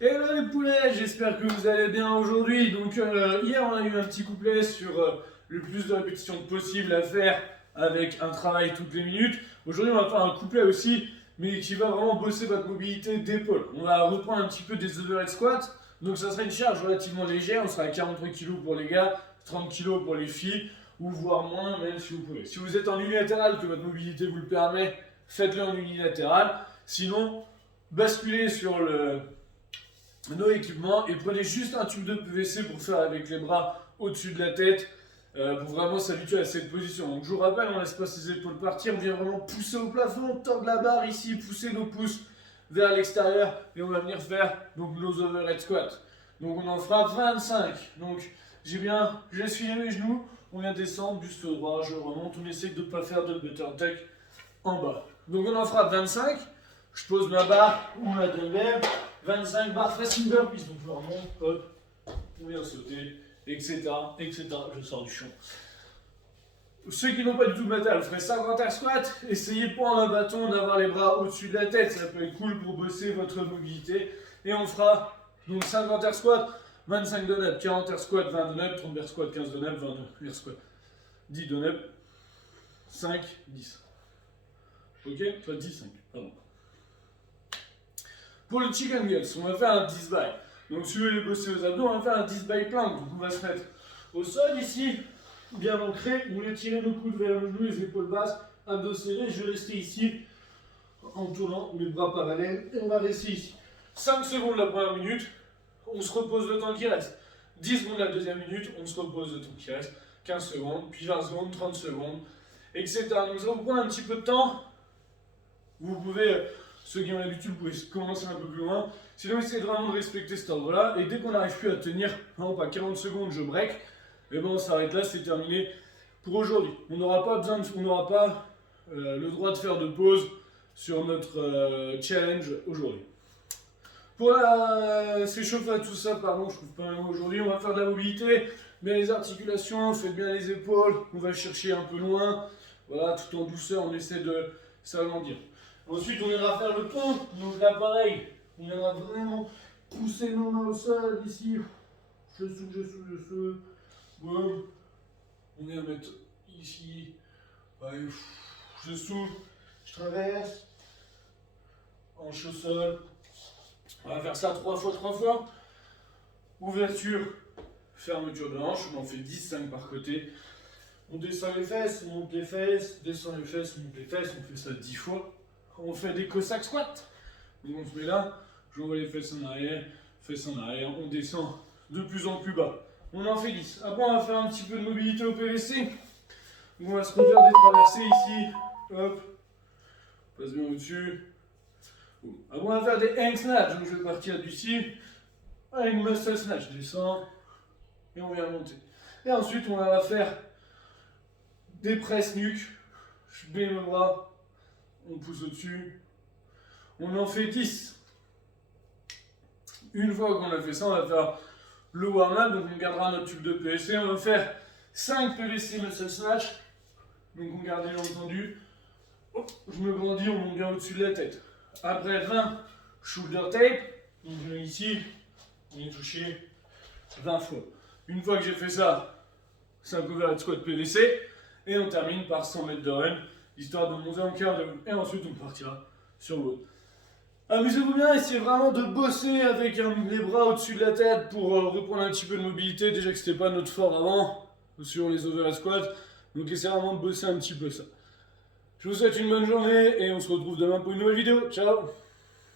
Hello les poulets, j'espère que vous allez bien aujourd'hui. Donc hier on a eu un petit couplet sur le plus de répétitions possible à faire avec un travail toutes les minutes. Aujourd'hui on va faire un couplet aussi, mais qui va vraiment bosser votre mobilité d'épaule. On va reprendre un petit peu des overhead squats. Donc ça sera une charge relativement légère, on sera à 43 kg pour les gars, 30 kg pour les filles, ou voire moins même si vous pouvez. Si vous êtes en unilatéral, que votre mobilité vous le permet, faites-le en unilatéral. Sinon, basculez sur nos équipements et prenez juste un tube de PVC pour faire avec les bras au-dessus de la tête pour vraiment s'habituer à cette position. Donc je vous rappelle, on laisse pas ses épaules partir, on vient vraiment pousser au plafond, tordre la barre ici, pousser nos pouces vers l'extérieur et on va venir faire donc nos overhead squats. Donc on en fera 25. Donc j'essuie mes genoux, on vient descendre, buste droit, je remonte, on essaie de ne pas faire de butter tuck en bas. Donc on en fera 25. Je pose ma barre ou ma dumbbell, 25 barres facing burpees, donc je remonte, hop, on vient sauter, etc., etc., je sors du champ. Ceux qui n'ont pas du tout de matériel, vous ferez 50 air squat, essayez de prendre un bâton, d'avoir les bras au-dessus de la tête, ça peut être cool pour bosser votre mobilité. Et on fera donc 50 air squat, 25 donuts, 40 air squat, 20 donuts, 30 air squat, 15 donuts, 20 air squat, 10 donuts, 5, 10. Ok, pas 10, 5, pardon. Pour le chicken girls, on va faire un 10 by. Donc si vous voulez bosser aux abdos, on va faire un 10 by plank. Donc on va se mettre au sol ici, bien ancré. On va tirer nos coudes vers le genou, les épaules basses, abdos serrés. Je vais rester ici en tournant les bras parallèles. Et on va rester ici. 5 secondes la première minute, on se repose le temps qui reste. 10 secondes la deuxième minute, on se repose le temps qui reste. 15 secondes, puis 20 secondes, 30 secondes, etc. Donc ça va vous prendre un petit peu de temps. Vous pouvez... Ceux qui ont l'habitude, vous pouvez commencer un peu plus loin. Sinon, essayez vraiment de respecter cet ordre-là. Et dès qu'on n'arrive plus à tenir, non pas 40 secondes, je break. Et bon, on s'arrête là, c'est terminé pour aujourd'hui. On n'aura pas le droit de faire de pause sur notre challenge aujourd'hui. Pour s'échauffer à tout ça, pardon, je trouve pas un mot aujourd'hui. On va faire de la mobilité, bien les articulations, faites bien les épaules. On va chercher un peu loin. Voilà, tout en douceur, on essaie de s'agrandir. Ensuite, on viendra faire le pont. Donc là, pareil, on viendra vraiment pousser nos mains au sol ici. Je souffle. Boum. On vient mettre ici. Ouais, je souffle. Je traverse. Hanche au sol. On va faire ça 3 fois. Ouverture, fermeture de hanche. On en fait 10, 5 par côté. On descend les fesses, on monte les fesses, descend les fesses, on monte les fesses. On fait ça 10 fois. On fait des Cossack squats. Donc on se met là, j'envoie les fesses en arrière, on descend de plus en plus bas. On en fait 10. Après on va faire un petit peu de mobilité au PVC. Donc on va se refaire des traversées ici. Hop. On passe bien au-dessus. Après on va faire des hang snatch. Donc je vais partir d'ici. Avec muscle snatch. Je descends. Et on vient monter. Et ensuite on va faire des presses nuque. Je mets mes bras. On pousse au-dessus, on en fait 10. Une fois qu'on a fait ça, on va faire le warm-up, donc on gardera notre tube de PVC, on va faire 5 PVC muscle snatch, donc on garde bien entendu, je me grandis, on monte bien au-dessus de la tête. Après 20 shoulder tape, donc je viens ici, on est touché 20 fois. Une fois que j'ai fait ça, 5 overhead squat PVC, et on termine par 100 mètres de run, histoire de monter en cardio, et ensuite on partira sur l'autre. Amusez-vous bien, essayez vraiment de bosser avec les bras au-dessus de la tête pour reprendre un petit peu de mobilité, déjà que c'était pas notre fort avant, sur les overhead squats, donc essayez vraiment de bosser un petit peu ça. Je vous souhaite une bonne journée, et on se retrouve demain pour une nouvelle vidéo, ciao.